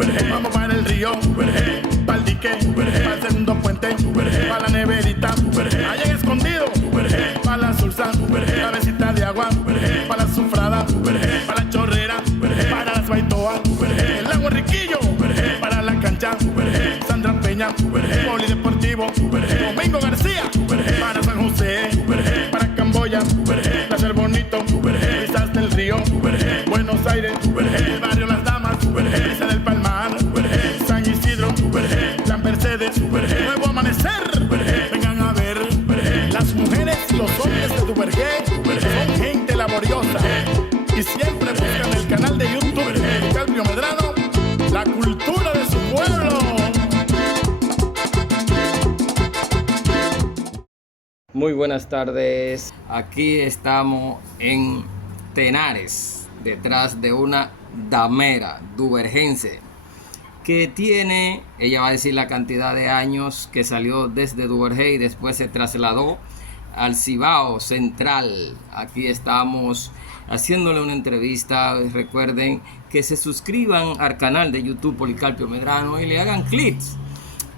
Vamos para el río, para el dique, para el segundo puente, para la neverita, allá en escondido, para la sulsa, cabecita de agua, para la sufrada, para la chorrera, para las baitoas, el lago Riquillo, para la cancha, Sandra Peña, Polideportivo, Domingo García, para San José, para Camboya, Plaza El Bonito, Brisas del Río, Buenos Aires, el barrio Las Damas, Brisa del Palmar, San Isidro, La Mercedes, Nuevo Amanecer. Vengan a ver, las mujeres y los hombres de Duvergé son gente laboriosa y siempre buscan el canal de YouTube de Calpio Medrano, la cultura de su pueblo. Muy buenas tardes, aquí estamos en Tenares, detrás de una damera duvergense que tiene, ella va a decir la cantidad de años que salió desde Duvergé y después se trasladó al Cibao Central. Aquí estamos haciéndole una entrevista. Recuerden que se suscriban al canal de YouTube Policarpio Medrano y le hagan clics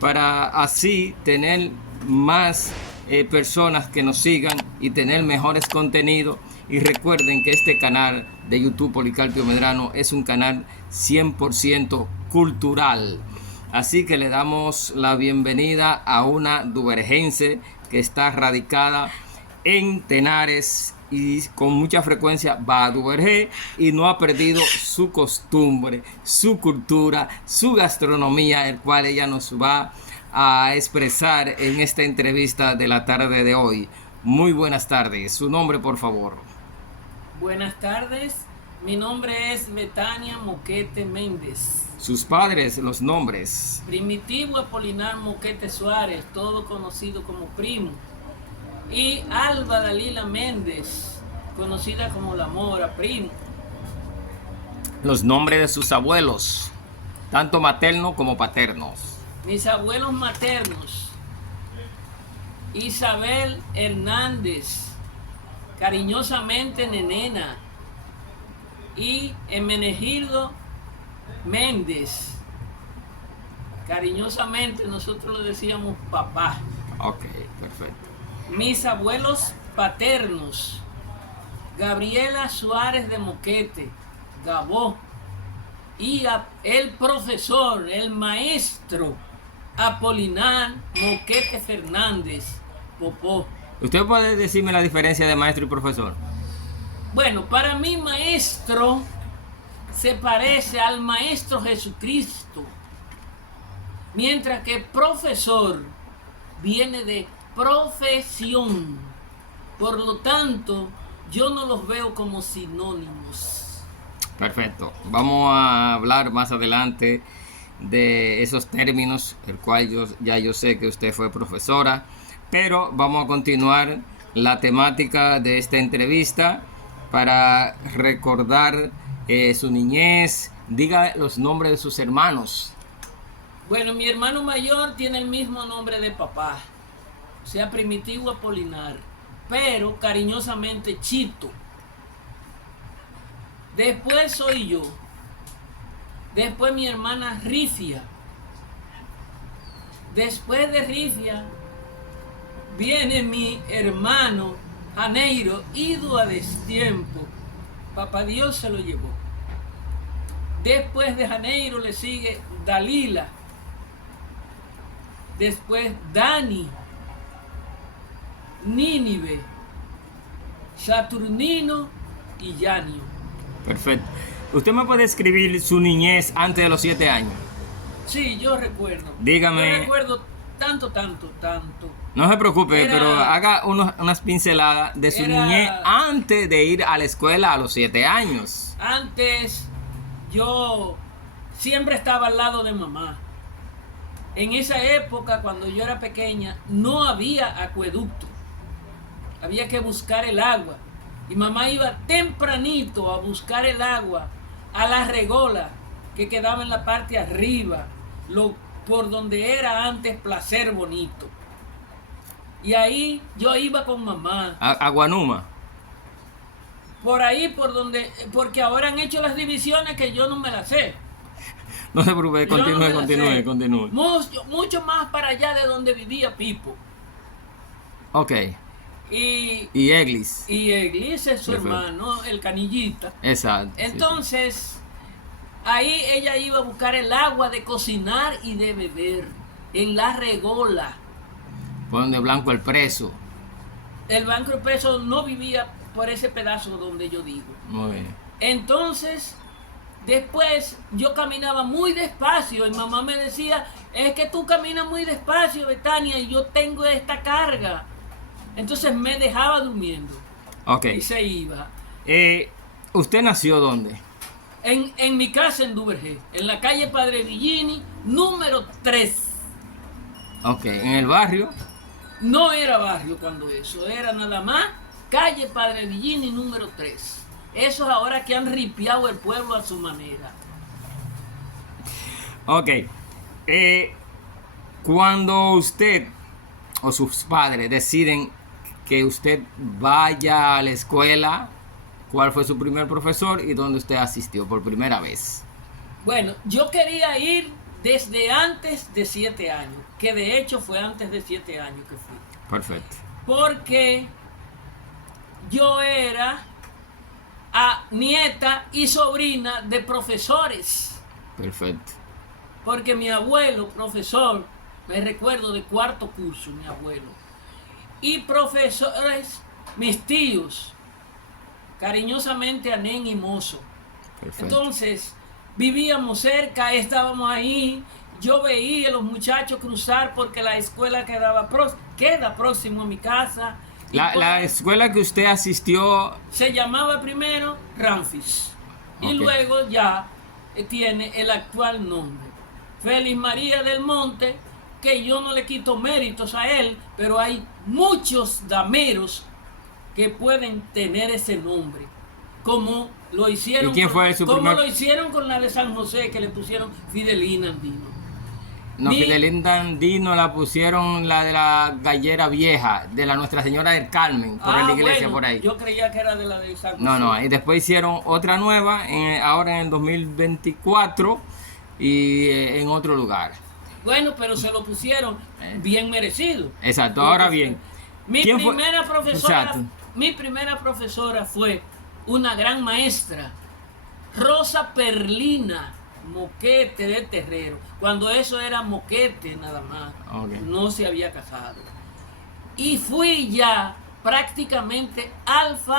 para así tener más personas que nos sigan y tener mejores contenidos. Y recuerden que este canal de YouTube Policarpio Medrano es un canal 100% cultural. Así que le damos la bienvenida a una duvergense que está radicada en Tenares y con mucha frecuencia va a Duvergé y no ha perdido su costumbre, su cultura, su gastronomía, el cual ella nos va a expresar en esta entrevista de la tarde de hoy. Muy buenas tardes. Su nombre, por favor. Buenas tardes. Mi nombre es Betania Moquete Méndez. Sus padres, los nombres. Primitivo Apolinar Moquete Suárez, todo conocido como Primo. Y Alba Dalila Méndez, conocida como La Mora, Primo. Los nombres de sus abuelos, tanto maternos como paternos. Mis abuelos maternos: Isabel Hernández, cariñosamente Nenena, y Hermenegildo Méndez, cariñosamente nosotros le decíamos papá. Ok, perfecto. Mis abuelos paternos: Gabriela Suárez de Moquete, Gabó, y el profesor, el maestro Apolinar Moquete Fernández, Popó. ¿Usted puede decirme la diferencia de maestro y profesor? Bueno, para mí maestro se parece al Maestro Jesucristo, mientras que profesor viene de profesión. Por lo tanto, yo no los veo como sinónimos. Perfecto. Vamos a hablar más adelante de esos términos, el cual yo sé que usted fue profesora, pero vamos a continuar la temática de esta entrevista para recordar su niñez. Diga los nombres de sus hermanos. Bueno, mi hermano mayor tiene el mismo nombre de papá, o sea, Primitivo Apolinar, pero cariñosamente Chito. Después soy yo. Después mi hermana Rifia. Después de Rifia viene mi hermano Janeiro, ido a destiempo. Papá Dios se lo llevó. Después de Janeiro le sigue Dalila. Después Dani, Nínive, Saturnino y Yanio. Perfecto. ¿Usted me puede escribir su niñez antes de los 7 años? Sí, yo recuerdo. Dígame. Yo recuerdo tanto. No se preocupe, pero haga unas pinceladas de su niñez antes de ir a la escuela a los 7 años. Antes yo siempre estaba al lado de mamá. En esa época, cuando yo era pequeña, no había acueducto. Había que buscar el agua. Y mamá iba tempranito a buscar el agua a la regola que quedaba en la parte arriba, por donde era antes Placer Bonito. Y ahí yo iba con mamá. A Guanuma. Por ahí, porque ahora han hecho las divisiones que yo no me las sé. No se preocupe, Yo no me la sé. continúe. Mucho más para allá de donde vivía Pipo. Ok. Y, Y Eglis. y Eglis es su Perfecto. hermano, el canillita. Exacto. sí, Entonces, ahí ella iba a buscar el agua de cocinar y de beber en la regola. sí. Fue donde Blanco el preso. El Banco Preso no vivía por ese pedazo donde yo digo. Muy bien. Entonces, después yo caminaba muy despacio y mamá me decía, es que tú caminas muy despacio, Betania, y yo tengo esta carga. Entonces me dejaba durmiendo Ok. y se iba. ¿Usted nació dónde? En mi casa en Duvergé, en la calle Padre Villini, número 3. Ok. ¿En el barrio? No era barrio cuando eso, era nada más calle Padre Villini, número 3. Eso es ahora que han ripiado el pueblo a su manera. Ok. Cuando usted o sus padres deciden que usted vaya a la escuela, ¿cuál fue su primer profesor y dónde usted asistió por primera vez? Bueno, yo quería ir desde antes de 7 años, que de hecho fue antes de 7 años que fui. Perfecto. Porque yo era nieta y sobrina de profesores. Perfecto. Porque mi abuelo, profesor, me recuerdo de 4º curso, mi abuelo. Y profesores, mis tíos, cariñosamente Anén y Mozo. Perfecto. Entonces, vivíamos cerca, estábamos ahí. Yo veía a los muchachos cruzar porque la escuela queda próximo a mi casa. Y La escuela que usted asistió, se llamaba primero Ramfis y Ok. luego ya tiene el actual nombre. Félix María del Monte, que yo no le quito méritos a él, pero hay muchos dameros que pueden tener ese nombre, como lo hicieron, ¿Y quién fue su como primer- lo hicieron con la de San José, que le pusieron Fidelina Andino. no, Mi- Fidelinda Andino la pusieron la de la Gallera Vieja, de la Nuestra Señora del Carmen, por la iglesia bueno, por ahí. yo creía que era de la de San José. No, y después hicieron otra nueva, ahora en el 2024, y en otro lugar. Bueno, pero se lo pusieron bien merecido. Exacto, ahora bien. Mi ¿quién fue? primera profesora, Exacto. mi primera profesora fue una gran maestra, Rosa Perlina Moquete de Terrero, cuando eso era Moquete nada más, Ok. no se había casado. Y fui ya prácticamente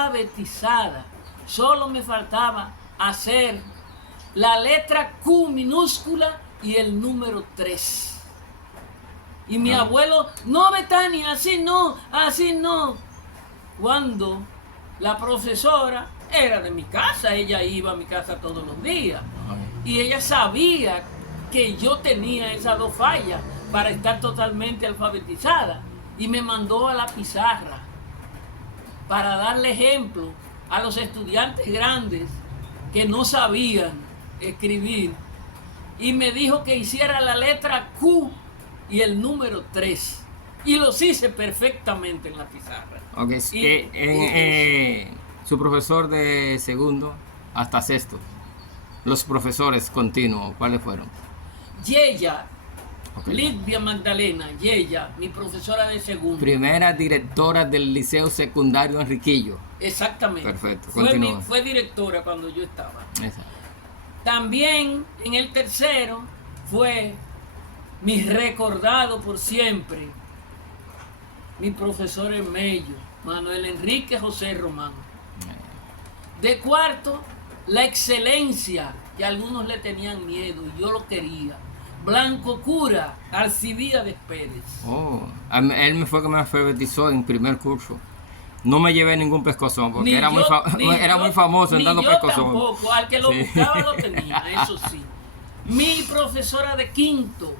alfabetizada, solo me faltaba hacer la letra Q minúscula y el número 3. Y mi abuelo, no, Betania, así no, así no. Cuando la profesora era de mi casa, ella iba a mi casa todos los días. Y ella sabía que yo tenía esas 2 fallas para estar totalmente alfabetizada. Y me mandó a la pizarra para darle ejemplo a los estudiantes grandes que no sabían escribir. Y me dijo que hiciera la letra Q y el número 3. Y los hice perfectamente en la pizarra. Ok, Y- su profesor de segundo hasta sexto, los profesores continuos, ¿cuáles fueron? Yeya, Ok. Lidia Magdalena, Yeya, mi profesora de segundo. Primera directora del Liceo Secundario Enriquillo. Exactamente. Perfecto, Fue, continúa. fue directora cuando yo estaba. Esa. También en el tercero fue mi recordado por siempre, mi profesor en Mello, Manuel Enrique José Román. De cuarto, la excelencia, que algunos le tenían miedo y yo lo quería. Blanco Cura, Alcibiades Pérez. Oh, él me fue que me alfabetizó en primer curso. No me llevé ningún pescozón porque Ni era, yo- era ni muy yo- famoso en ni dando yo pescozón. tampoco, al que lo Sí. buscaba lo tenía, eso sí. Mi profesora de quinto,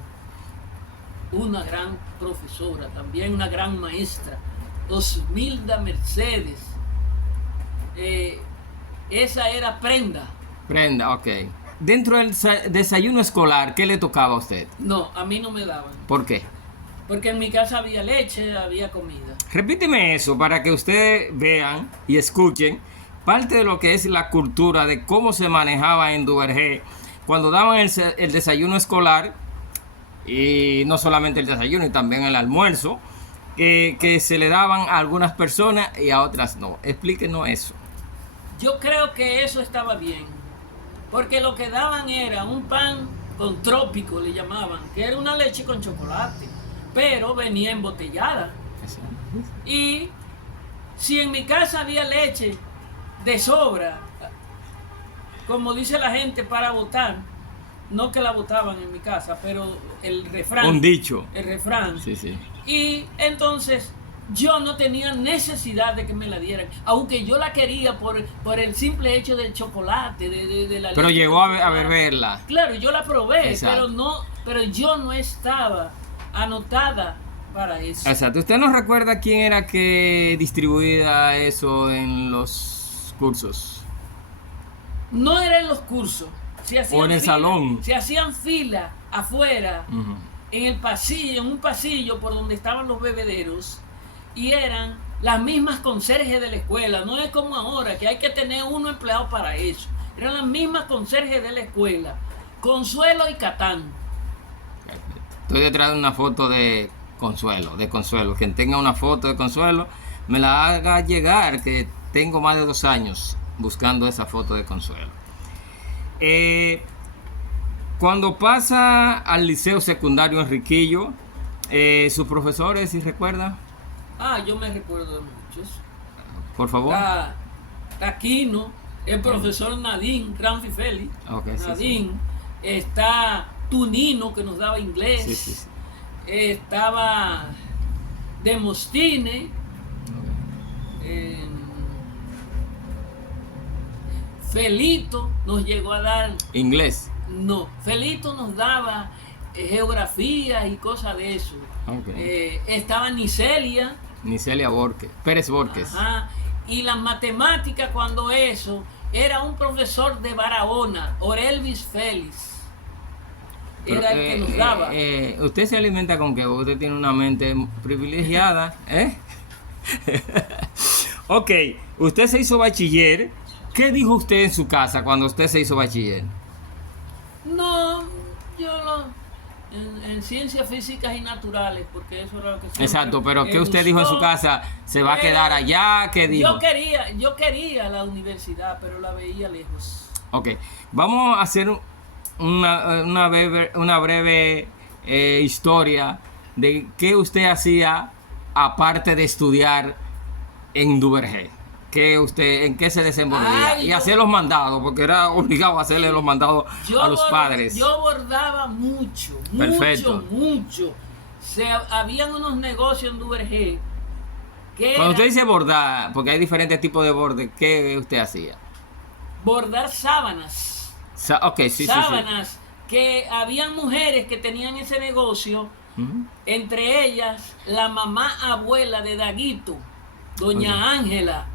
una gran profesora, también una gran maestra, Osmilda Mercedes. Esa era Prenda. Prenda, ok. Dentro del desayuno escolar, ¿qué le tocaba a usted? No, a mí no me daban, ¿Por qué? porque en mi casa había leche, había comida. Repíteme eso para que ustedes vean y escuchen parte de lo que es la cultura de cómo se manejaba en Duvergé cuando daban el desayuno escolar, y no solamente el desayuno, y también el almuerzo, que se le daban a algunas personas y a otras no. Explíquenos eso. Yo creo que eso estaba bien, porque lo que daban era un pan con trópico, le llamaban, que era una leche con chocolate, pero venía embotellada. Y si en mi casa había leche de sobra, como dice la gente, para botar, no que la botaban en mi casa, pero el refrán. Un dicho. El refrán. Sí, sí. Y entonces yo no tenía necesidad de que me la dieran, aunque yo la quería por el simple hecho del chocolate, de la Pero leche llegó a beberla. Claro, yo la probé, Exacto. pero yo no estaba anotada para eso. Exacto. ¿Usted no recuerda quién era que distribuía eso en los cursos? No era en los cursos. O en el salón. Se hacían fila afuera, Uh-huh. en el pasillo, en un pasillo por donde estaban los bebederos, y eran las mismas conserjes de la escuela. No es como ahora, que hay que tener uno empleado para eso. Eran las mismas conserjes de la escuela. Consuelo y Catán. Estoy detrás de una foto de Consuelo. Quien tenga una foto de Consuelo, me la haga llegar, que tengo más de 2 años buscando esa foto de Consuelo. Cuando pasa al liceo secundario Enriquillo, sus profesores, si recuerda, Yo me recuerdo de muchos. por favor. Está Aquino, el profesor Nadine, Ramfi Félix. Okay, sí, Nadine. Está Tunino, que nos daba inglés. Sí, sí, sí. Estaba Demostine. Felito nos llegó a dar. Inglés. No, Felito nos daba geografía y cosas de eso. Okay. Estaba Nicelia. Nicelia Pérez Borges. Ajá. Y las matemáticas, cuando eso, era un profesor de Barahona, Orelvis Félix. Era el que nos daba. Usted se alimenta con que usted tiene una mente privilegiada, ¿eh? Ok, usted se hizo bachiller. ¿Qué dijo usted en su casa cuando usted se hizo bachiller? No, yo no. En ciencias físicas y naturales, porque eso era lo que siempre Exacto, pero me ¿qué usted dijo en su gustó. casa? ¿Se va a quedar allá? ¿Qué dijo? Yo quería la universidad, pero la veía lejos. Ok, vamos a hacer una breve historia de qué usted hacía aparte de estudiar en Duvergé. ¿En qué se desenvolvía? Y hacer los mandados, porque era obligado a hacerle los mandados a los padres. Yo bordaba mucho. Perfecto. Mucho. Habían unos negocios en Duvergé que Cuando usted dice bordar, porque hay diferentes tipos de borde, ¿qué usted hacía? bordar sábanas. Sábanas que habían mujeres que tenían ese negocio, entre ellas la mamá abuela de Daguito, doña Ángela.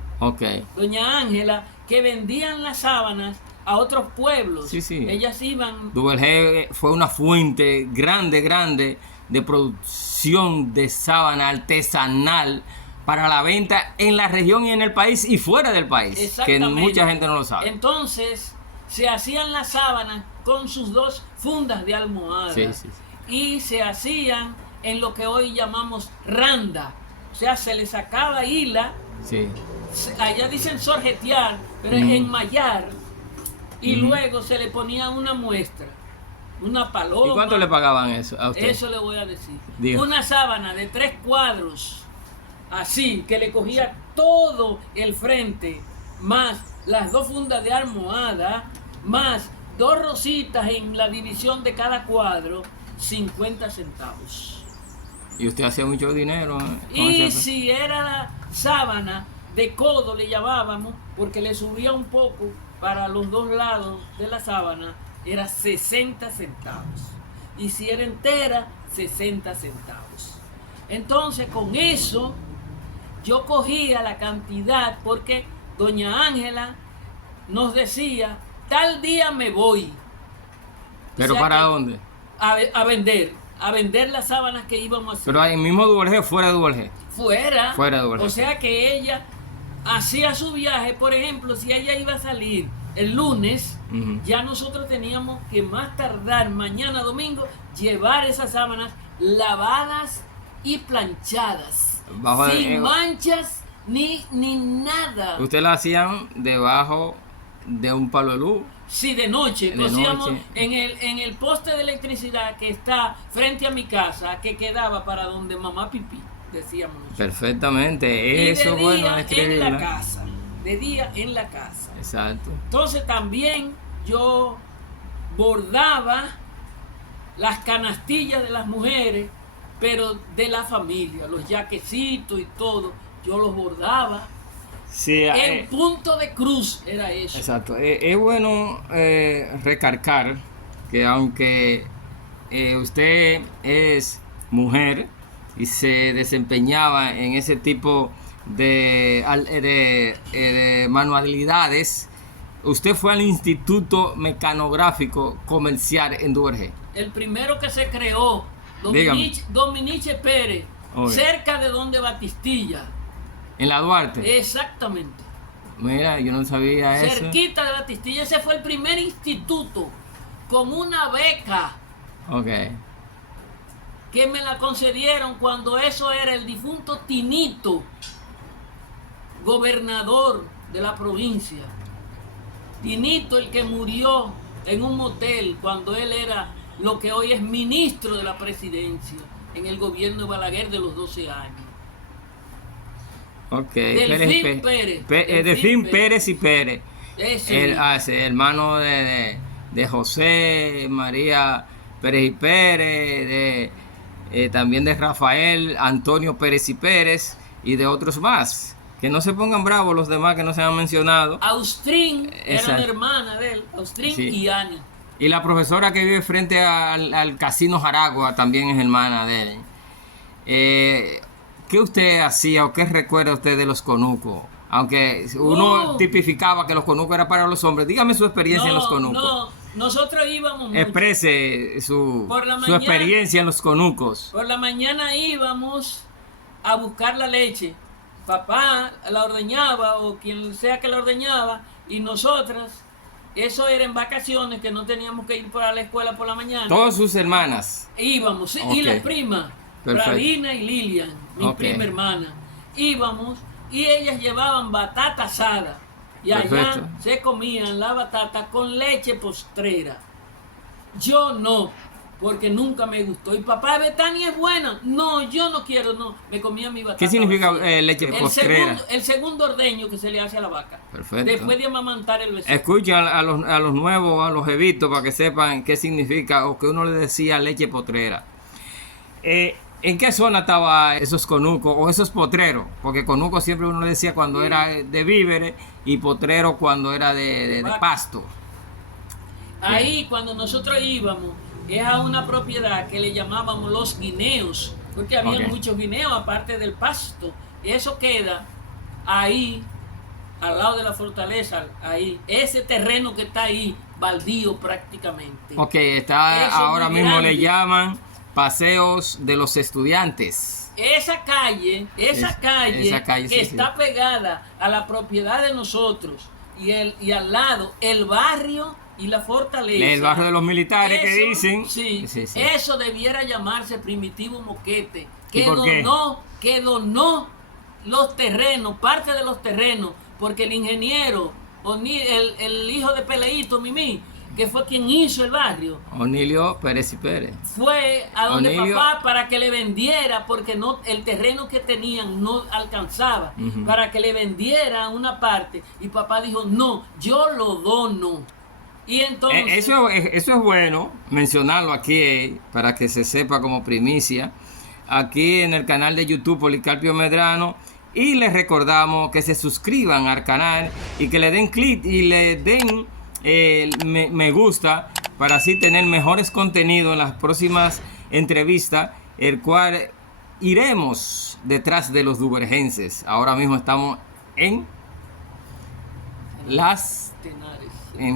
Doña Ángela, que vendían las sábanas a otros pueblos. Ellas iban. Duvergé fue una fuente grande de producción de sábana artesanal para la venta en la región y en el país y fuera del país, que mucha gente no lo sabe. Entonces se hacían las sábanas con sus 2 fundas de almohada y se hacían en lo que hoy llamamos randa, o sea, se le sacaba hila. Allá dicen sorjetear, pero es enmayar, y luego se le ponía una muestra, una paloma. ¿Y cuánto le pagaban eso a usted? Eso le voy a decir. Digo. Una sábana de 3 cuadros, así, que le cogía todo el frente, más las 2 fundas de almohada, más 2 rositas en la división de cada cuadro, 50 centavos. Y usted hacía mucho dinero. Y si era la sábana de codo, le llamábamos, porque le subía un poco para los 2 lados de la sábana, era 60 centavos. Y si era entera, 60 centavos. Entonces, con eso, yo cogía la cantidad, porque doña Ángela nos decía, tal día me voy. ¿Pero para dónde? A vender las sábanas que íbamos a hacer. Pero ahí mismo Duvergé, fuera de Duvergé. Fuera de Duvergé. O sea que ella hacía su viaje, por ejemplo, si ella iba a salir el lunes, Ujú. ya nosotros teníamos que más tardar mañana domingo llevar esas sábanas lavadas y planchadas, Bajo sin manchas ni nada. Ustedes la hacían debajo de un palo de luz. Sí, de noche, De cosíamos noche. en el poste de electricidad que está frente a mi casa, que quedaba para donde mamá pipí, decíamos nosotros. Perfectamente. Y Eso de bueno día en la escribirla. casa, de día en la casa. Exacto. Entonces también yo bordaba las canastillas de las mujeres, pero de la familia, los jaquecitos y todo, yo los bordaba. Sí, En punto de cruz era eso. exacto. Es bueno recalcar que aunque usted es mujer y se desempeñaba en ese tipo de manualidades, usted fue al Instituto Mecanográfico Comercial en Duvergé. El primero que se creó, Dígame. Dominiche Pérez, Oye. cerca de donde Batistilla. En la Duarte. Exactamente. Mira, yo no sabía eso. Cerquita de Batistilla. Ese fue el primer instituto con una beca Ok. que me la concedieron cuando eso era el difunto Tinito, gobernador de la provincia. Tinito, el que murió en un motel cuando él era lo que hoy es ministro de la presidencia en el gobierno de Balaguer de los 12 años. Ok. Delfín Pérez. Delfín Pérez y Pérez. Ese. Sí, hermano de José, María Pérez y Pérez, también de Rafael, Antonio Pérez y Pérez y de otros más. Que no se pongan bravos los demás que no se han mencionado. Austrín era Exacto. una hermana de él, Austrín Sí. y Ani. Y la profesora que vive frente al Casino Jaragua también es hermana de él. ¿Qué usted hacía o qué recuerda usted de los conucos? Aunque uno tipificaba que los conucos eran para los hombres. Dígame su experiencia en los conucos. No, nosotros íbamos mucho. Exprese su mañana. experiencia en los conucos. Por la mañana íbamos a buscar la leche. Papá la ordeñaba o quien sea que la ordeñaba y nosotras, eso era en vacaciones que no teníamos que ir para la escuela por la mañana. Todas sus hermanas. Íbamos, sí, Ok. y las primas, Perfecto. Bradina y Lilian, mi Ok. prima hermana. Íbamos y ellas llevaban batata asada y allá Perfecto. se comían la batata con leche postrera. Yo no, porque nunca me gustó. Y papá, Betania es buena. No, yo no quiero, no. Me comía mi batata. ¿Qué significa vacía. leche postrera? El segundo ordeño que se le hace a la vaca. Perfecto. Después de amamantar el becerro. Escuchen a los nuevos, a los evitos, para que sepan qué significa o que uno le decía leche potrera. ¿En qué zona estaba esos conucos o esos potreros? Porque conuco siempre uno le decía cuando era de víveres y potrero cuando era de pasto. Ahí cuando nosotros íbamos, es a una propiedad que le llamábamos los guineos, porque había Ok. muchos guineos aparte del pasto. Eso queda ahí, al lado de la fortaleza, ahí. Ese terreno que está ahí, baldío prácticamente. Ok, está Eso ahora muy mismo grande. le llaman Paseos de los Estudiantes. Esa calle Esa calle, que sí, está pegada a la propiedad de nosotros y al lado el barrio y la fortaleza. El barrio de los militares que dicen. Sí, Sí, sí. eso debiera llamarse Primitivo Moquete, ¿Y por qué? que donó los terrenos, parte de los terrenos, porque el ingeniero, el hijo de Peleito, Mimí, que fue quien hizo el barrio, Onilio Pérez y Pérez. fue a donde Onilio- papá para que le vendiera, porque no, el terreno que tenían no alcanzaba, Ujú. para que le vendiera una parte, y papá dijo, no, yo lo dono. Y entonces... Eso es bueno mencionarlo aquí para que se sepa como primicia. Aquí en el canal de YouTube Policarpio Medrano. Y les recordamos que se suscriban al canal y que le den clic y le den me gusta para así tener mejores contenidos en las próximas entrevistas, el cual iremos detrás de los duvergenses. Ahora mismo estamos en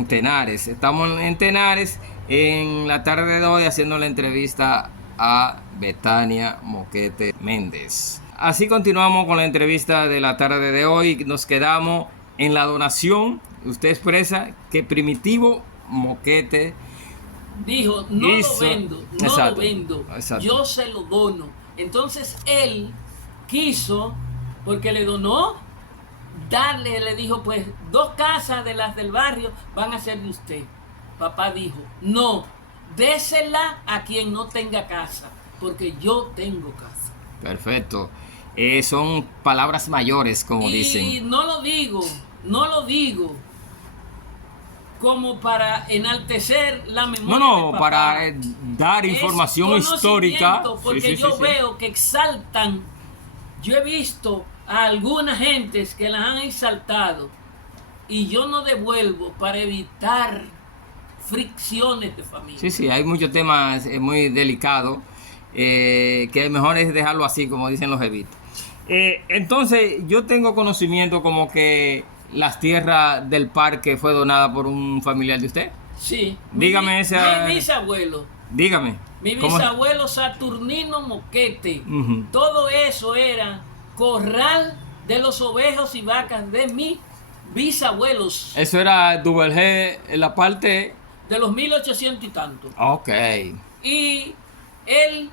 Tenares. Estamos en Tenares en la tarde de hoy haciendo la entrevista a Betania Moquete Méndez. Así continuamos con la entrevista de la tarde de hoy. Nos quedamos en la donación usted expresa que Primitivo Moquete dijo, no hizo, lo vendo, no exacto, lo vendo, exacto. yo se lo dono. Entonces él quiso, porque le donó, darle, le dijo, pues 2 casas de las del barrio van a ser de usted. Papá dijo, no, désela a quien no tenga casa, porque yo tengo casa. Perfecto. Son palabras mayores, como Y dicen. no lo digo como para enaltecer la memoria No, de papá. para dar Es información histórica. conocimiento, porque Sí, sí, yo sí, sí. veo que exaltan. Yo he visto a algunas gentes que las han exaltado y yo no devuelvo para evitar fricciones de familia. Sí, sí, hay muchos temas muy delicados que mejor es dejarlo así, como dicen los evitos. Entonces, yo tengo conocimiento como que las tierras del parque fue donada por un familiar de usted. Sí. Dígame esa. Mi bisabuelo. Dígame. Mi ¿cómo? bisabuelo Saturnino Moquete. Ujú. Todo eso era corral de los ovejos y vacas de mis bisabuelos. Eso era Duvergé en la parte. De los 1800 y tanto. Ok. Y él,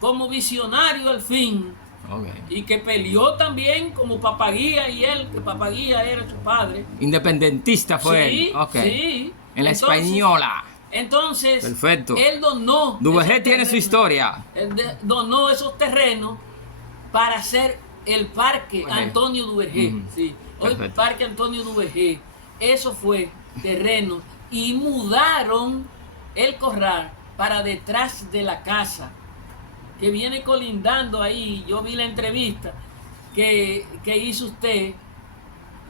como visionario al fin, Ok. y que peleó también como Papaguía y él, que Papaguía era su padre. Independentista fue Sí, él. Ok. sí. En la Entonces, española. Entonces, Perfecto. él donó. Duvergé esos tiene su terrenos. historia. Él donó esos terrenos para hacer el Parque Ok. Antonio Duvergé. Ujú. Sí. Hoy Perfecto. Parque Antonio Duvergé. Eso fue terreno. Y mudaron el corral para detrás de la casa, que viene colindando ahí. Yo vi la entrevista que hizo usted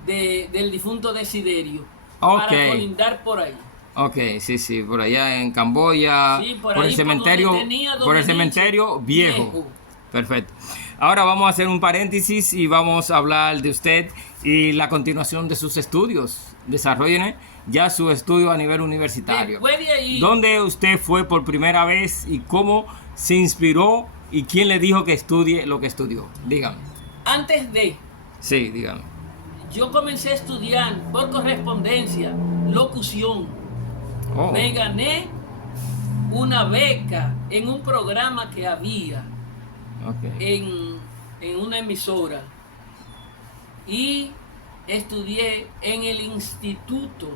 del difunto Desiderio. Ok. Para colindar por ahí. Ok, sí, sí, por allá en Camboya, Sí, por ahí el cementerio, donde tenía por el Dominici cementerio viejo. Perfecto. Ahora vamos a hacer un paréntesis y vamos a hablar de usted y la continuación de sus estudios. Desarrollen ya su estudio a nivel universitario. Después de ahí, ¿Dónde usted fue por primera vez y cómo se inspiró y quién le dijo que estudie lo que estudió? Dígame. antes de, Sí, dígame. yo comencé a estudiar por correspondencia locución. Oh, Me gané una beca en un programa que había ok. en una emisora y estudié en el instituto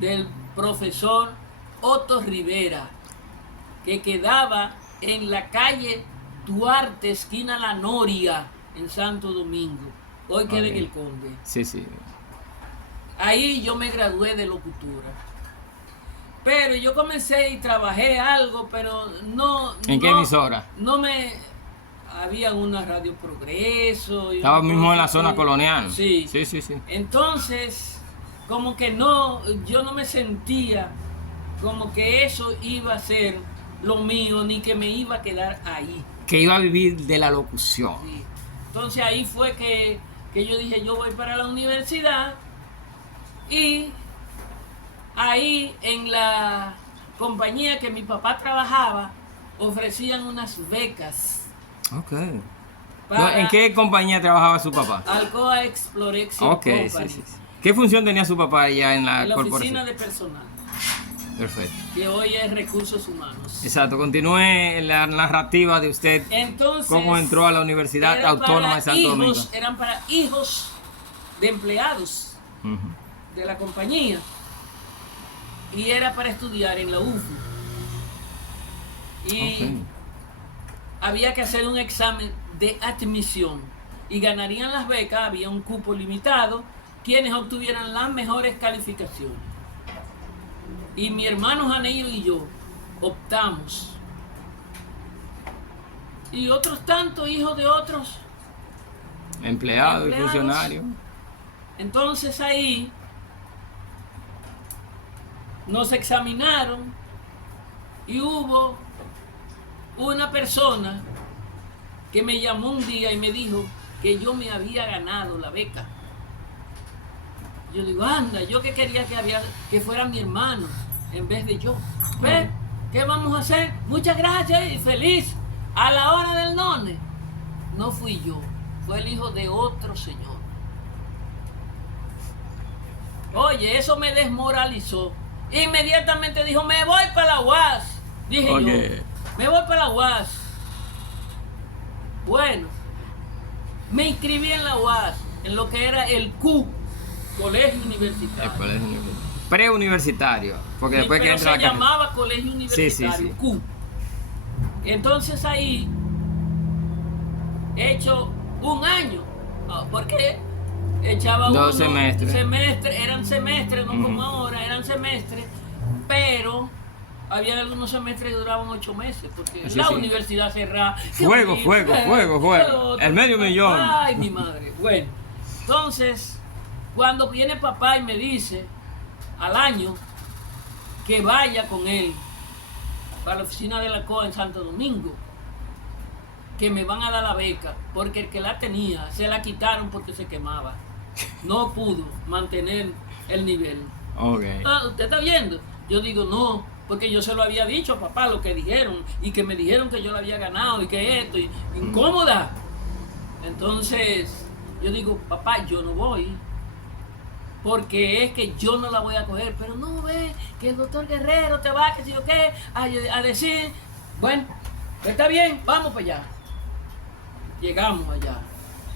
del profesor Otto Rivera, que quedaba en la calle Duarte, esquina La Noria, en Santo Domingo. Hoy queda en Ok. el Conde. Sí, sí. Ahí yo me gradué de locutura. Pero yo comencé y trabajé algo, pero no... ¿En qué emisora? No me... Había una Radio Progreso. Y Estaba una mismo en la cosa zona así. colonial. Sí. Sí, sí, sí. Entonces, como que no, yo no me sentía como que eso iba a ser lo mío, ni que me iba a quedar ahí. Que iba a vivir de la locución. Sí. Entonces ahí fue que yo dije, yo voy para la universidad y ahí en la compañía que mi papá trabajaba ofrecían unas becas Ok. para ¿En qué compañía trabajaba su papá? Alcoa Exploration Ok, sí, Company, sí, sí. ¿Qué función tenía su papá allá en la en la corporación? oficina de personal, Perfecto. que hoy es Recursos Humanos. Exacto, continúe la narrativa de usted, Entonces, cómo entró a la Universidad era Autónoma para de Santo Domingo. eran para hijos de empleados Ujú. de la compañía y era para estudiar en la UFU y Ok. había que hacer un examen de admisión y ganarían las becas, había un cupo limitado, quienes obtuvieran las mejores calificaciones. Y mi hermano Janeiro y yo optamos. Y otros tantos hijos de otros. Empleado y Empleados. funcionario. Entonces ahí nos examinaron y hubo una persona que me llamó un día y me dijo que yo me había ganado la beca. Yo digo, anda, yo que quería que fuera mi hermano en vez de yo. ¿Ves? ¿Qué vamos a hacer? Muchas gracias y feliz. A la hora del none, no fui yo, fue el hijo de otro señor. Oye, eso me desmoralizó. Inmediatamente dijo, me voy para la UAS. Dije yo, me voy para la UAS. Bueno, me inscribí en la UAS, en lo que era el Q, Colegio Universitario. Preuniversitario, porque Sí, después que pero entra se la carrera. llamaba Colegio Universitario, sí. Q. Entonces ahí he hecho un año, porque echaba Dos semestres. Eran semestres, no como ahora, eran semestres, pero había algunos semestres que duraban 8 meses, porque Sí, la sí. universidad cerrada. Fuego. El medio millón. Ay, mi madre. Bueno, entonces, cuando viene papá y me dice al año que vaya con él para la oficina de la COA en Santo Domingo, que me van a dar la beca, porque el que la tenía se la quitaron porque se quemaba. No pudo mantener el nivel. Okay. ¿Usted está viendo? Yo digo, no, porque yo se lo había dicho a papá lo que dijeron, y que me dijeron que yo lo había ganado y que esto, y incómoda. Entonces, yo digo, papá, yo no voy, porque es que yo no la voy a coger. Pero no, ve, que el doctor Guerrero te va, que si yo qué, a decir, bueno, está bien, vamos para allá. Llegamos allá,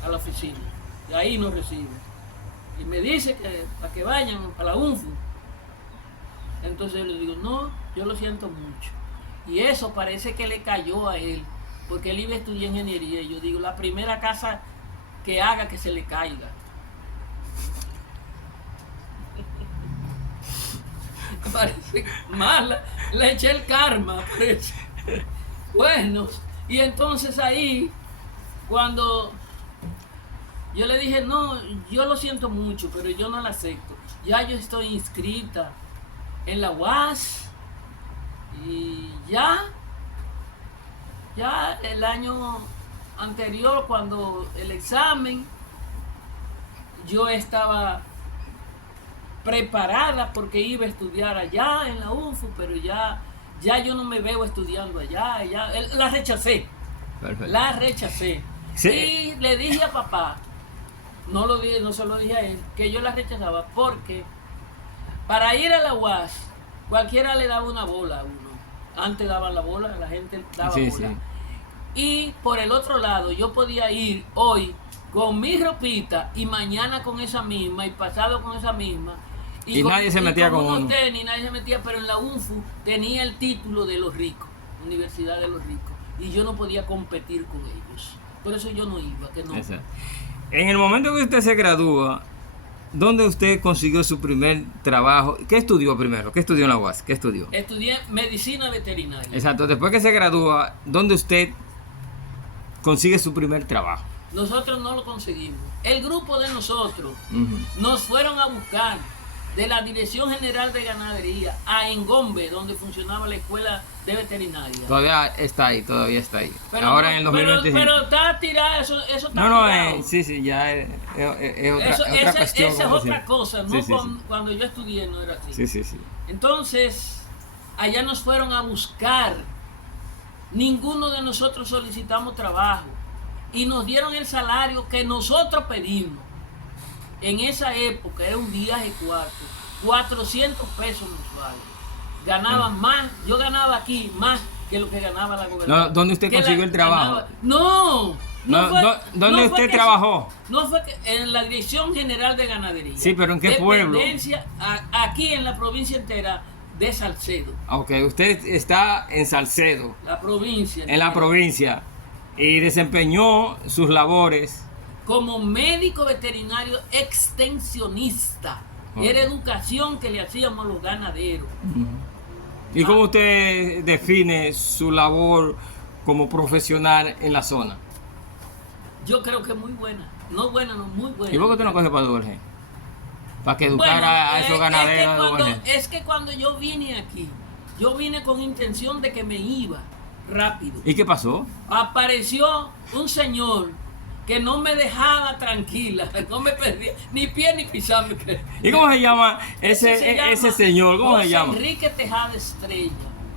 a la oficina, y ahí nos reciben. Y me dice que para que vayan a la UNFU. Entonces yo le digo, no, yo lo siento mucho. Y eso parece que le cayó a él, porque él iba a estudiar ingeniería. Y yo digo, la primera casa que haga que se le caiga. Parece mala, le eché el karma, parece. Bueno, y entonces ahí, cuando yo le dije, no, yo lo siento mucho, pero yo no la acepto. Ya yo estoy inscrita en la UAS y ya el año anterior, cuando el examen, yo estaba preparada porque iba a estudiar allá en la UNFU, pero ya yo no me veo estudiando allá, la rechacé. Perfecto. La rechacé. Sí. Y le dije a papá, no se lo dije a él, que yo la rechazaba porque para ir a la UAS cualquiera le daba una bola a uno. Antes daban la bola, la gente daba Sí, bola. sí. Y por el otro lado, yo podía ir hoy con mi ropita y mañana con esa misma y pasado con esa misma. Y nadie se metía con unos uno. tenis, nadie se metía, pero en la UNFU tenía el título de los ricos, Universidad de los Ricos, y yo no podía competir con ellos. Por eso yo no iba, que no. Exacto. En el momento que usted se gradúa, ¿dónde usted consiguió su primer trabajo? ¿Qué estudió primero? ¿Qué estudió en la UAS? ¿Qué estudió? Estudié medicina veterinaria. Exacto. Después que se gradúa, ¿dónde usted consigue su primer trabajo? Nosotros no lo conseguimos. El grupo de nosotros Ujú. nos fueron a buscar de la Dirección General de Ganadería a Engombe, donde funcionaba la escuela de veterinaria. Todavía está ahí. Pero Ahora no, en el 2025. pero está tirado, eso está No, tirado. sí, ya es otra, Eso, otra esa cuestión. es como otra decir. cosa, no Sí. cuando yo estudié no era así. Sí. Entonces, allá nos fueron a buscar. Ninguno de nosotros solicitamos trabajo y nos dieron el salario que nosotros pedimos. En esa época era un viaje cuarto, 400 pesos mensuales. Ganaban más, yo ganaba aquí más que lo que ganaba la gobernadora. No, ¿dónde usted consiguió el trabajo? No, ¿Dónde usted trabajó? No fue en la Dirección General de Ganadería. Sí, pero ¿en qué pueblo? Dependencia, aquí en la provincia entera de Salcedo. Ok, usted está en Salcedo, La provincia. en la provincia, y desempeñó sus labores. Como médico veterinario extensionista. Era educación que le hacíamos a los ganaderos. ¿Y cómo usted define su labor como profesional en la zona? Yo creo que muy buena. No buena, no muy buena. ¿Y por qué usted no coge para Duvergé? Para que educara Bueno, a esos ganaderos de Duvergé. es que cuando yo vine aquí, yo vine con intención de que me iba rápido. ¿Y qué pasó? Apareció un señor que no me dejaba tranquila, no me perdía ni pie ni pisarme. ¿Y cómo se llama ese se llama señor? ¿Cómo se José llama? Enrique Tejada Estrella.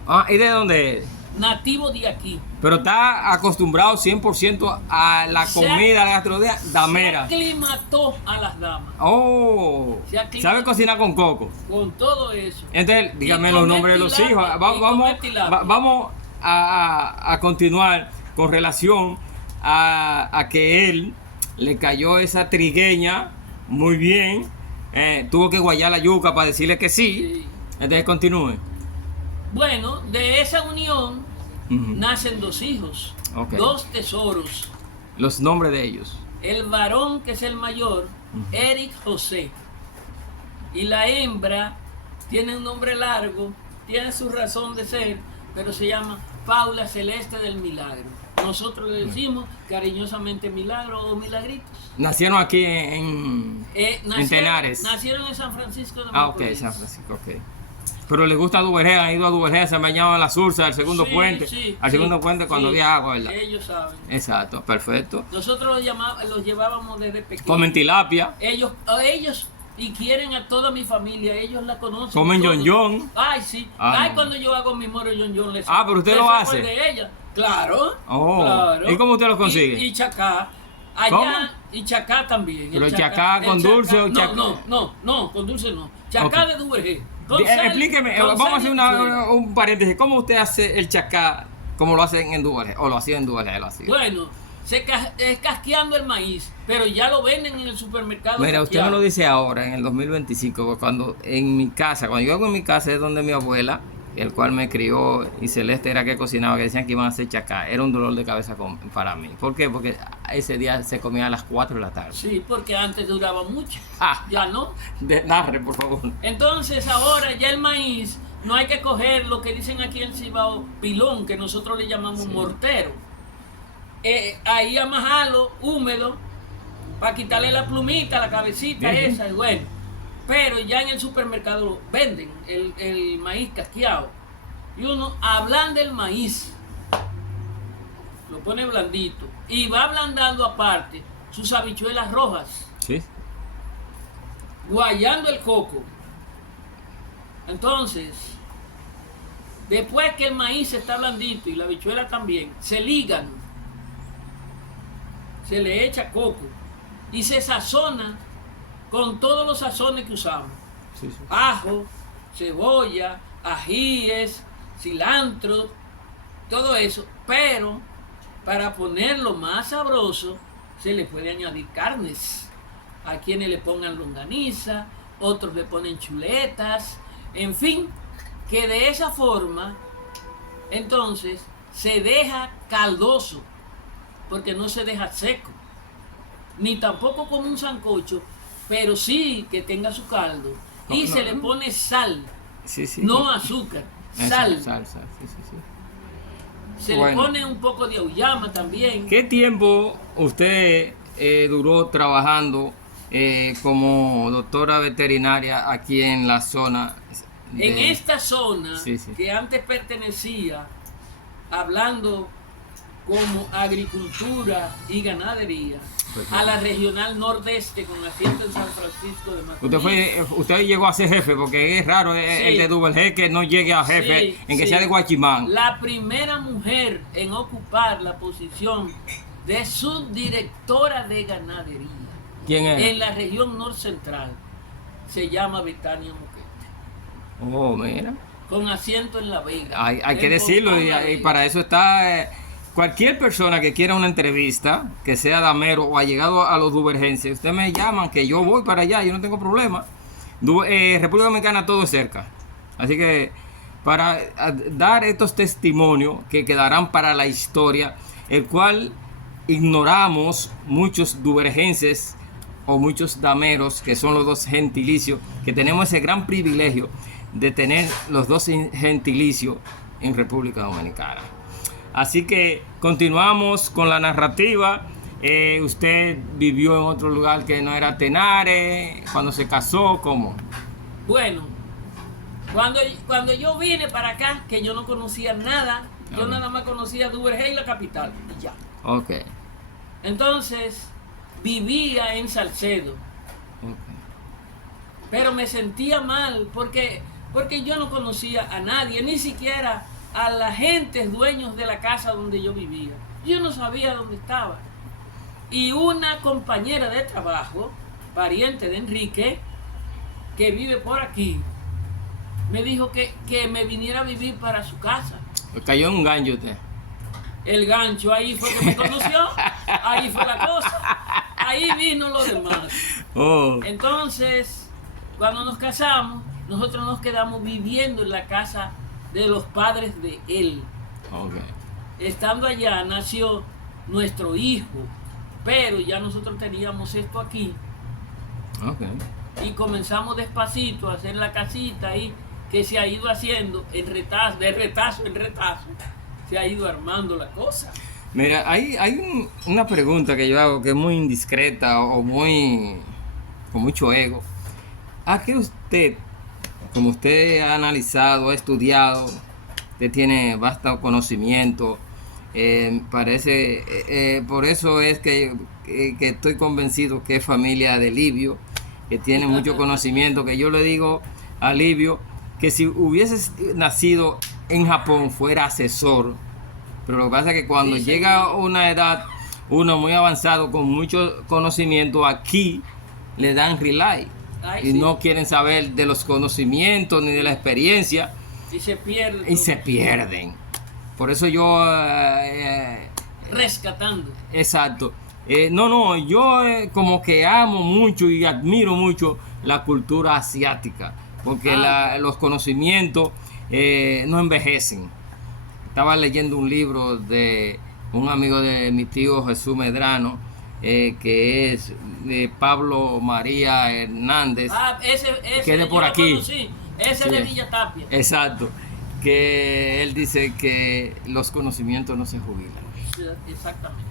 Ah, ¿y de dónde es? nativo de aquí. Pero está acostumbrado 100% a la Se comida, a la gastronomía damera. Se aclimató a las damas. Oh, Se aclimata. sabe cocinar con coco. Con todo eso. Entonces, dígame Y los comer nombres de los tilapia, hijos. y comer tilapia. Vamos a continuar con relación a que él le cayó esa trigueña muy bien. Tuvo que guayar la yuca para decirle que sí. Sí. Entonces, continúe. Bueno, de esa unión Ujú. nacen dos hijos, Ok. dos tesoros. Los nombres de ellos. El varón, que es el mayor, Eric José. Y la hembra tiene un nombre largo, tiene su razón de ser, pero se llama Paula Celeste del Milagro. Nosotros le decimos cariñosamente Milagro o Milagritos. Nacieron aquí en Tenares. Nacieron en San Francisco de Ah, ok, Macorís. San Francisco, ok. Pero les gusta Duvergé, han ido a Duvergé, se han bañado en la Sursa, al segundo Sí, puente. sí, Al sí, segundo puente cuando sí. había agua, ¿verdad? Ellos saben. Exacto, perfecto. Nosotros los llevábamos desde pequeños. Comen tilapia, Ellos, y quieren a toda mi familia, ellos la conocen. comen todos. yon-yon. Ay, sí. Ah, Ay, no. cuando yo hago mi moro yon-yon, les Ah, pero usted les lo saco hace. el de ella. Claro. Oh, Claro. ¿y cómo usted lo consigue? Y chacá. Allá, ¿Cómo? y chacá también. ¿Pero chacá con dulce o chacá? No, con dulce no. Chacá Ok. de Duvergé. Con sal- Explíqueme, con vamos a sal hacer y cebolla. un paréntesis. ¿Cómo usted hace el chacá como lo hacen en Duvergé? O lo hacía en Duvergé, lo hacía. Bueno, es casqueando el maíz, pero ya lo venden en el supermercado. Mira, usted me casqueado. lo dice ahora, en el 2025, porque cuando en mi casa, cuando yo hago en mi casa es donde mi abuela, el cual me crió, y Celeste era que cocinaba, que decían que iban a hacer chacá. Era un dolor de cabeza para mí. ¿Por qué? Porque ese día se comía a las 4 de la tarde. Sí, porque antes duraba mucho. Ah, Ya no. narre, por favor. Entonces ahora ya el maíz no hay que coger lo que dicen aquí en Cibao pilón, que nosotros le llamamos mortero. Ahí amajarlo húmedo para quitarle la plumita, la cabecita Ujú. esa, y bueno. Pero ya en el supermercado venden el maíz casqueado. Y uno ablanda el maíz, lo pone blandito y va ablandando aparte sus habichuelas rojas, Sí. guayando el coco. Entonces, después que el maíz está blandito y la habichuela también, se ligan, se le echa coco y se sazona con todos los sazones que usamos: Sí, sí. ajo, cebolla, ajíes, cilantro, todo eso. Pero para ponerlo más sabroso se le puede añadir carnes. A quienes le pongan longaniza, otros le ponen chuletas, en fin, que de esa forma entonces se deja caldoso, porque no se deja seco, ni tampoco como un sancocho, pero sí que tenga su caldo. Y No, se no. le pone sal, Sí, sí. no azúcar, sal. Salsa, sí, sí, sí. Se Bueno. le pone un poco de auyama también. ¿Qué tiempo usted duró trabajando como doctora veterinaria aquí en la zona? En esta zona, Sí, sí. que antes pertenecía, hablando como agricultura y ganadería, Perfecto. a la regional nordeste con asiento en San Francisco de Macorís. Usted llegó a ser jefe, porque es raro el de Duvergé que no llegue a jefe, Sí, en que sí. sea de Guachimán. La primera mujer en ocupar la posición de subdirectora de ganadería ¿Quién es? en la región norcentral se llama Betania Moquete, Oh, mira. con asiento en La Vega. Hay que en decirlo, Pompón, La y Vega. para eso está cualquier persona que quiera una entrevista, que sea damero o ha llegado a los duvergenses, ustedes me llaman, que yo voy para allá, yo no tengo problema. República Dominicana todo es cerca, así que para dar estos testimonios que quedarán para la historia, el cual ignoramos muchos duvergenses o muchos dameros, que son los dos gentilicios, que tenemos ese gran privilegio de tener los dos gentilicios en República Dominicana. Así que continuamos con la narrativa. Usted vivió en otro lugar que no era Tenares, cuando se casó, ¿cómo? Bueno, cuando yo vine para acá, que yo no conocía nada, yo Ah. nada más conocía Duvergé y la capital, y ya. Ok. Entonces, vivía en Salcedo, pero me sentía mal porque yo no conocía a nadie, ni siquiera a la gente dueños de la casa donde yo vivía. Yo no sabía dónde estaba. Y una compañera de trabajo, pariente de Enrique, que vive por aquí, me dijo que me viniera a vivir para su casa. Le cayó en un gancho usted. El gancho, ahí fue que me conoció, ahí fue la cosa, ahí vino lo demás. Oh. Entonces, cuando nos casamos, nosotros nos quedamos viviendo en la casa de los padres de él. Okay. Estando allá nació nuestro hijo, pero ya nosotros teníamos esto aquí Okay. y comenzamos despacito a hacer la casita ahí que se ha ido haciendo de retazo en retazo, se ha ido armando la cosa. Mira, hay una pregunta que yo hago que es muy indiscreta o muy con mucho ego. ¿A qué usted, como usted ha analizado, ha estudiado, usted tiene vasto conocimiento, parece, por eso es que estoy convencido que es familia de Livio, que tiene mucho conocimiento, que yo le digo a Livio que si hubieses nacido en Japón fuera asesor, pero lo que pasa es que cuando Sí, llega a señor. una edad, uno muy avanzado con mucho conocimiento, aquí le dan relay Ay, y sí. no quieren saber de los conocimientos ni de la experiencia Y se pierde y todo. se pierden. Por eso yo, Rescatando. exacto. Yo como que amo mucho y admiro mucho la cultura asiática, porque los conocimientos no envejecen. Estaba leyendo un libro de un amigo de mi tío Jesús Medrano, que es de Pablo María Hernández, Ese que es de yo por lo aquí. conocí. Ese Sí. de Villa Tapia. Exacto, que él dice que los conocimientos no se jubilan. Sí, exactamente.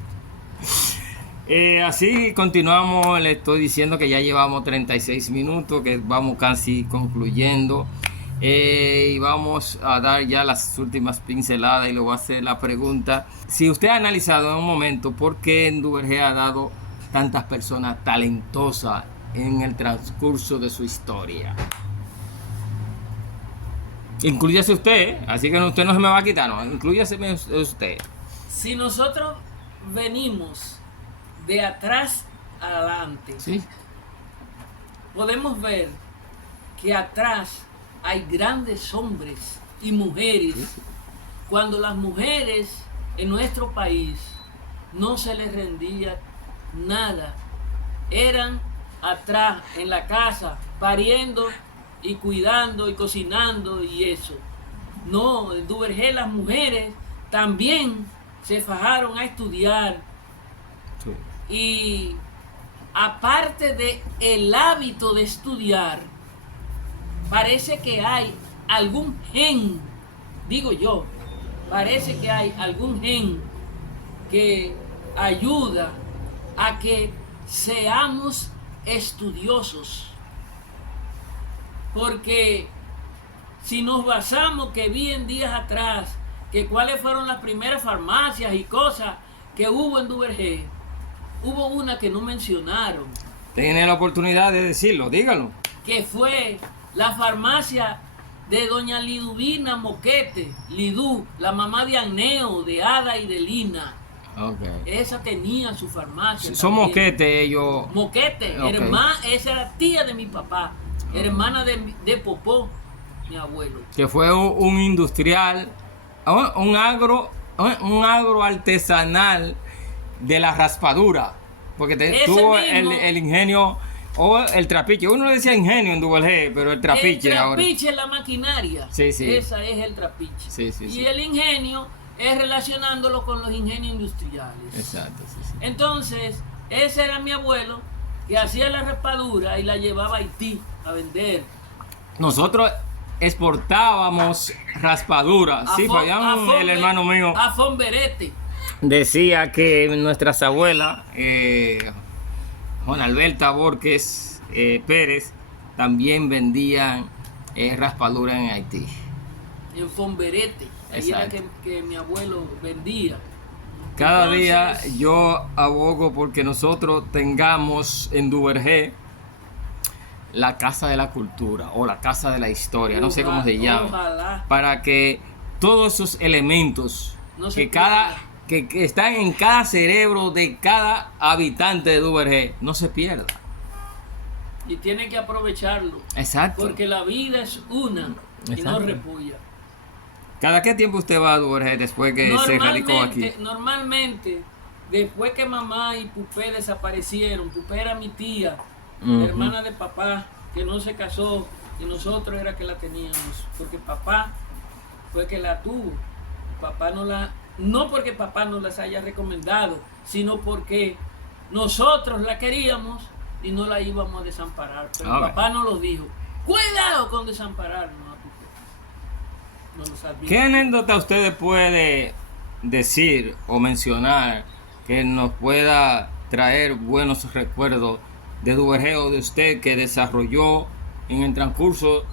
Así continuamos, le estoy diciendo que ya llevamos 36 minutos, que vamos casi concluyendo, y vamos a dar ya las últimas pinceladas y le voy a hacer la pregunta. Si usted ha analizado en un momento por qué en Duvergé ha dado tantas personas talentosas en el transcurso de su historia. Inclúyase usted, así que usted no se me va a quitar, no, inclúyase usted. Si nosotros venimos de atrás adelante, ¿Sí? podemos ver que atrás hay grandes hombres y mujeres. Sí. Cuando las mujeres en nuestro país no se les rendía nada, eran atrás en la casa pariendo y cuidando y cocinando y eso. No, en Duvergé las mujeres también se fajaron a estudiar Sí. y aparte de el hábito de estudiar, parece que hay algún gen, digo yo, parece que hay algún gen que ayuda a que seamos estudiosos. Porque si nos basamos que vi en días atrás que cuáles fueron las primeras farmacias y cosas que hubo en Duvergé, hubo una que no mencionaron, Tiene la oportunidad de decirlo, dígalo. que fue la farmacia de doña Liduvina Moquete, Lidú, la mamá de Agneo, de Ada y de Lina. Okay. Esa tenía su farmacia. Son también. moquetes ellos. Moquete, Ok. esa era tía de mi papá, hermana de Popó, mi abuelo. Que fue un industrial, un agro artesanal de la raspadura, porque Ese tuvo mismo. el ingenio o el trapiche. Uno le decía ingenio en Duvergé, pero el trapiche El ahora. trapiche es la maquinaria. Sí, sí. Esa es el trapiche. Sí, sí, y sí. el ingenio es relacionándolo con los ingenios industriales. Exacto, sí, sí. Entonces, ese era mi abuelo que hacía la raspadura y la llevaba a Haití a vender. Nosotros exportábamos raspadura. Sí, Fabián, el hermano mío, A Fonberete. decía que nuestras abuelas, Juan Alberta Borges Pérez, también vendían raspadura en Haití. En Fonberete. Ahí era Exacto. que mi abuelo vendía. Cada Entonces, día yo abogo porque nosotros tengamos en Duvergé la Casa de la Cultura o la Casa de la Historia, no sé cómo se llama, Ojalá. para que todos esos elementos No se que están en cada cerebro de cada habitante de Duvergé no se pierda. Y tiene que aprovecharlo. Exacto. Porque la vida es una y no Exacto. repulla. ¿Cada qué tiempo usted va a Duvergé después que se radicó aquí? Normalmente, después que mamá y Pupé desaparecieron, Pupé era mi tía, Ujú. hermana de papá, que no se casó y nosotros era que la teníamos, porque papá fue que la tuvo. Papá no porque papá nos las haya recomendado, sino porque nosotros la queríamos y no la íbamos a desamparar. Pero Ok. papá nos lo dijo, cuidado con desampararnos a Pupé. Nos los advirtió. ¿Qué anécdota usted puede decir o mencionar que nos pueda traer buenos recuerdos de Duvergé o de usted que desarrolló en el transcurso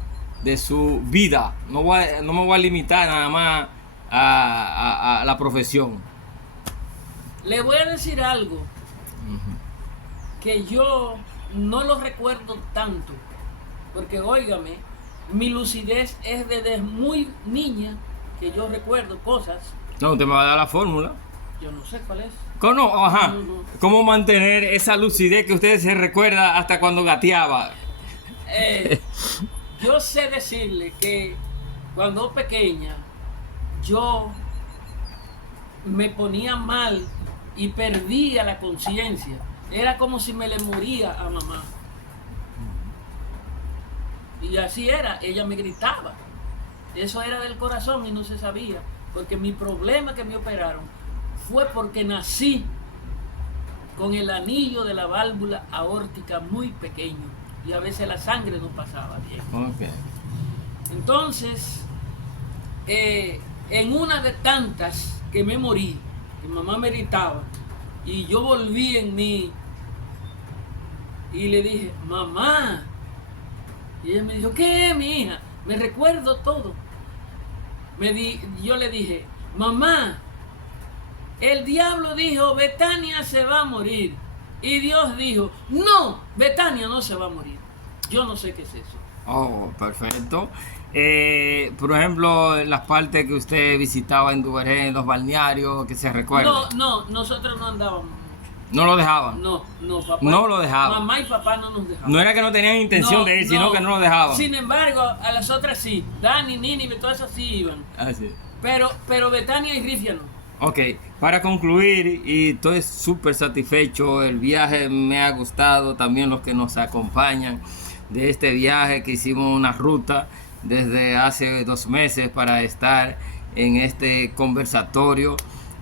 de su vida? No me voy a limitar nada más a la profesión. Le voy a decir algo que yo no lo recuerdo tanto, porque óigame, mi lucidez es desde muy niña que yo recuerdo cosas, No, usted me va a dar la fórmula. yo no sé cuál es. ¿Cómo, ajá, Ujú. ¿Cómo mantener esa lucidez que usted se recuerda hasta cuando gateaba? Yo sé decirle que cuando pequeña yo me ponía mal y perdía la conciencia. Era como si me le moría a mamá. Y así era, ella me gritaba. Eso era del corazón y no se sabía. Porque mi problema que me operaron fue porque nací con el anillo de la válvula aórtica muy pequeño. Y a veces la sangre no pasaba bien. Ok. Entonces, en una de tantas que me morí, que mamá me gritaba, y yo volví en mí y le dije, mamá. Y ella me dijo, ¿qué, mi hija? Me recuerdo todo. Yo le dije, mamá, el diablo dijo, Betania se va a morir. Y Dios dijo, no, Betania no se va a morir. Yo no sé qué es eso. Oh, perfecto. Por ejemplo, las partes que usted visitaba en Duvergé, en los balnearios, que se recuerda. No, nosotros no andábamos mucho. No lo dejaban. No, papá. No lo dejaban. Mamá y papá no nos dejaban. No era que no tenían intención de ir, sino que no lo dejaban. Sin embargo, a las otras sí. Dani, Nini, todas esas sí iban. Ah, sí. Pero Betania y Rifia no. Ok, para concluir, y estoy súper satisfecho, el viaje me ha gustado, también los que nos acompañan de este viaje, que hicimos una ruta desde hace 2 meses para estar en este conversatorio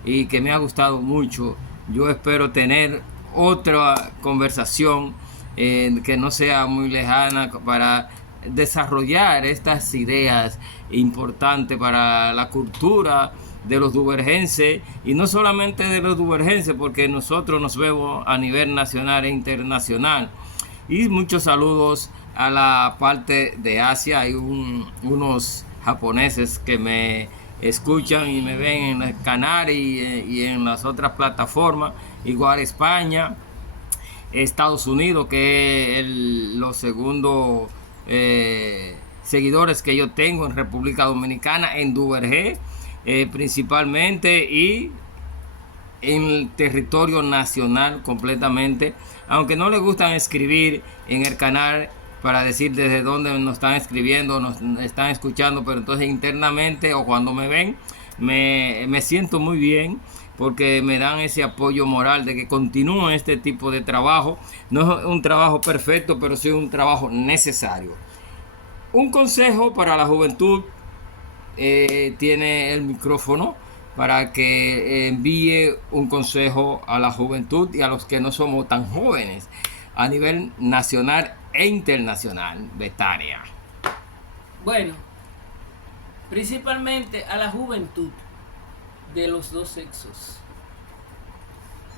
y que me ha gustado mucho. Yo espero tener otra conversación que no sea muy lejana para desarrollar estas ideas importantes para la cultura de los duvergenses, y no solamente de los duvergenses, porque nosotros nos vemos a nivel nacional e internacional. Y muchos saludos a la parte de Asia. Hay unos japoneses que me escuchan y me ven en el canal y en las otras plataformas, igual España, Estados Unidos, que es los segundos seguidores que yo tengo en República Dominicana, en Duvergé principalmente, y en el territorio nacional completamente, aunque no les gustan escribir en el canal para decir desde dónde nos están escribiendo, nos están escuchando, pero entonces internamente o cuando me ven me siento muy bien, porque me dan ese apoyo moral de que continúen este tipo de trabajo. No es un trabajo perfecto, pero sí un trabajo necesario. Un consejo para la juventud, tiene el micrófono para que envíe un consejo a la juventud y a los que no somos tan jóvenes a nivel nacional e internacional. Betania. Bueno, principalmente a la juventud de los dos sexos.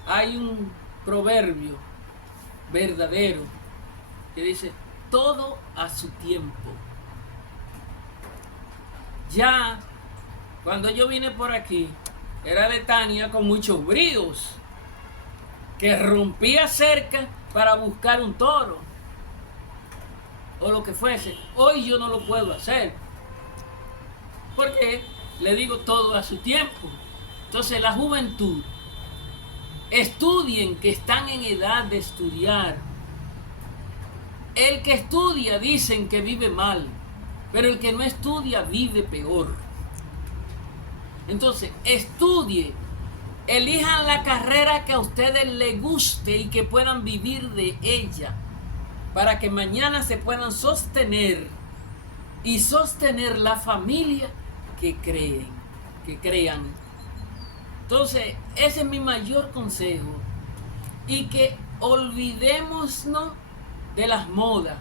Hay un proverbio verdadero que dice, todo a su tiempo. Ya cuando yo vine por aquí, era Betania con muchos bríos, que rompía cerca para buscar un toro o lo que fuese. Hoy yo no lo puedo hacer, porque le digo todo a su tiempo. Entonces la juventud, estudien, que están en edad de estudiar. El que estudia dicen que vive mal, pero el que no estudia vive peor. Entonces, estudie, elijan la carrera que a ustedes les guste y que puedan vivir de ella, para que mañana se puedan sostener y sostener la familia que crean. Entonces, ese es mi mayor consejo. Y que olvidémonos de las modas,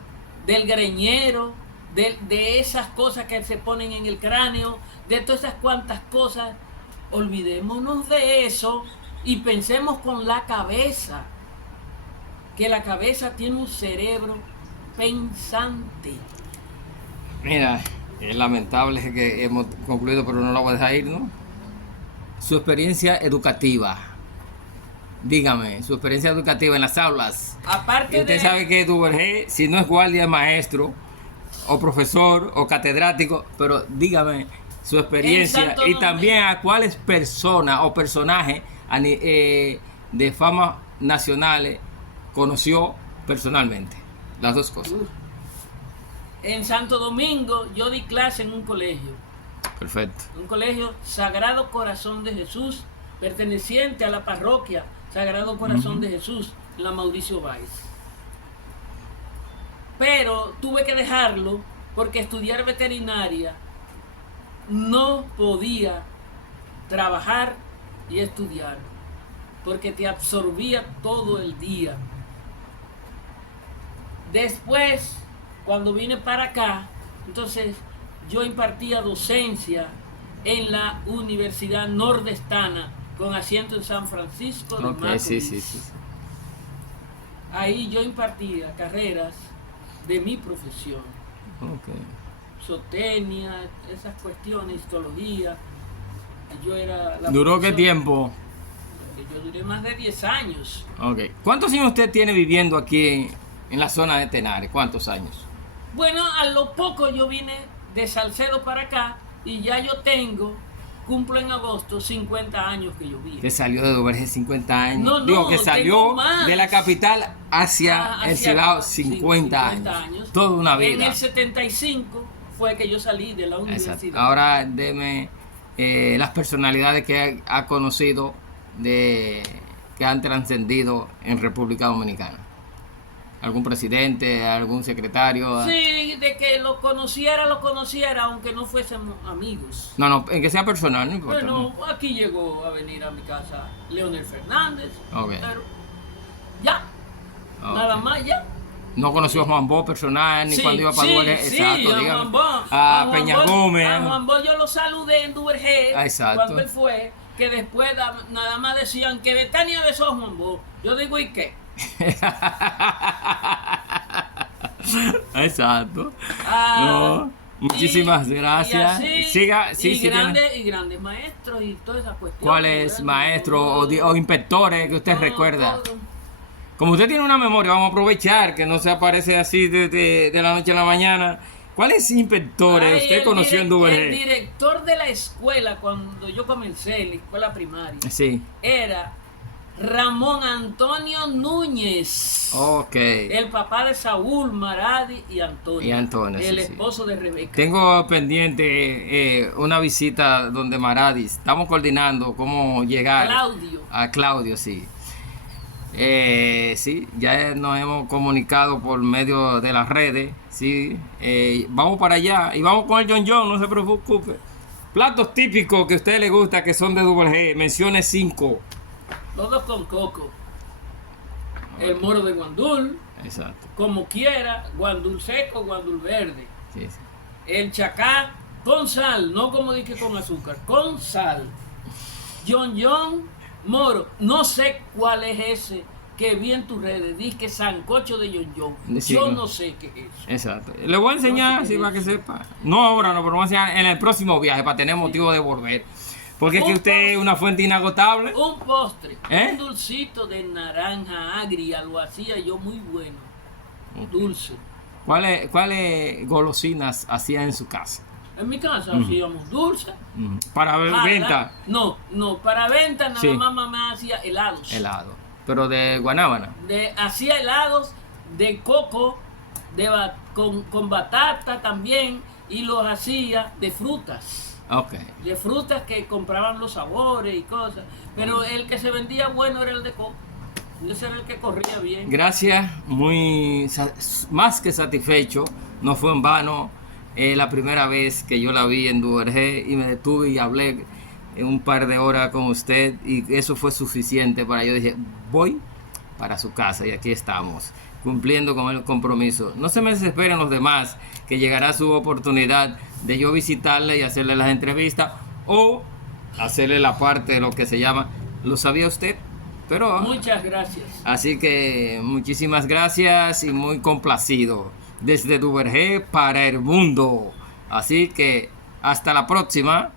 del greñero, de esas cosas que se ponen en el cráneo, de todas esas cuantas cosas. Olvidémonos de eso y pensemos con la cabeza, que la cabeza tiene un cerebro pensante. Mira, es lamentable que hemos concluido, pero no lo voy a dejar ir, ¿no? Su experiencia educativa. Dígame, su experiencia educativa en las aulas. Aparte Usted de... sabe que Duvergé, si no es guardia, es maestro, o profesor, o catedrático, pero dígame su experiencia y también a cuáles personas o personajes de fama nacionales conoció personalmente. Las dos cosas. En Santo Domingo yo di clase en un colegio. Perfecto. Un colegio Sagrado Corazón de Jesús, perteneciente a la parroquia Sagrado Corazón de Jesús, la Mauricio Báez. Pero tuve que dejarlo porque estudiar veterinaria no podía trabajar y estudiar, porque te absorbía todo el día. Después, cuando vine para acá, entonces yo impartía docencia en la Universidad Nordestana, con asiento en San Francisco de Macorís. Sí. Ahí yo impartía carreras de mi profesión. Zootecnia, esas cuestiones, histología. Yo era la ¿Duró qué profesora. tiempo? Yo duré más de 10 años. ¿Cuántos años usted tiene viviendo aquí en la zona de Tenares? ¿Cuántos años? Bueno, a lo poco yo vine de Salcedo para acá y ya yo cumplo en agosto 50 años que yo vine. Que salió de Duvergé 50 años. No, Digo, que salió más. de la capital hacia el Cibao 50 años. Toda una vida. En el 75 fue que yo salí de la universidad. Exacto. Ahora deme las personalidades que ha conocido que han trascendido en República Dominicana. ¿Algún presidente, algún secretario? Sí, de que lo conociera, aunque no fuésemos amigos. No, en que sea personal, no importa. Bueno, aquí llegó a venir a mi casa Leonel Fernández. Pero ya, nada más ya. No conoció a Juan Bo personal, ni cuando iba para Duvergé. Exacto, dígame. Juan Bo. A Peña Gómez. A Juan Bo yo lo saludé en Duvergé. Exacto. Cuando él fue, que después nada más decían que Betania besó a Juan Bo. Yo digo, ¿y qué? Exacto. No, muchísimas gracias. Y grandes maestros y todas esas cuestiones. ¿Cuáles maestros o inspectores que usted recuerda? Todo. Como usted tiene una memoria, vamos a aprovechar que no se aparece así de la noche a la mañana. ¿Cuáles inspectores usted conoció en Duvergé? El director de la escuela, cuando yo comencé en la escuela primaria, era Ramón Antonio Núñez. El papá de Saúl, Maradi y Antonio. El esposo de Rebeca. Tengo pendiente una visita donde Maradi. Estamos coordinando cómo llegar. A Claudio, sí. Sí, ya nos hemos comunicado por medio de las redes. Sí. Vamos para allá y vamos con el John, no se preocupe. Platos típicos que a usted le gusta, que son de Duvergé. Mencione 5. Los dos con coco. El moro de guandul. Exacto. Como quiera, guandul seco, guandul verde. Sí. El chacá con sal, no como dije con azúcar, con sal. John, moro. No sé cuál es ese que vi en tus redes. Dice que sancocho de John. Sí, yo no sé qué es eso. Exacto. Le voy a enseñar, para que sepa. No ahora, pero voy a enseñar en el próximo viaje para tener motivo de volver. Porque es que usted es una fuente inagotable. Un postre, un dulcito de naranja agria, lo hacía yo muy bueno. Dulce. ¿Cuáles golosinas hacía en su casa? En mi casa hacíamos dulces. Para venta. No, para venta nada Sí. más mamá hacía helados. Helado. Pero de guanábana. Hacía helados de coco, con batata también, y los hacía de frutas. Ok. De frutas que compraban los sabores y cosas. Pero el que se vendía bueno era el de coco. Ese era el que corría bien. Gracias, más que satisfecho. No fue en vano. La primera vez que yo la vi en Duvergé y me detuve y hablé un par de horas con usted, y eso fue suficiente para yo dije, voy para su casa, y aquí estamos cumpliendo con el compromiso. No se me desesperen los demás, que llegará su oportunidad de yo visitarle y hacerle las entrevistas o hacerle la parte de lo que se llama ¿lo sabía usted? Pero Muchas gracias. así que muchísimas gracias y muy complacido desde Duvergé para el mundo. Así que hasta la próxima.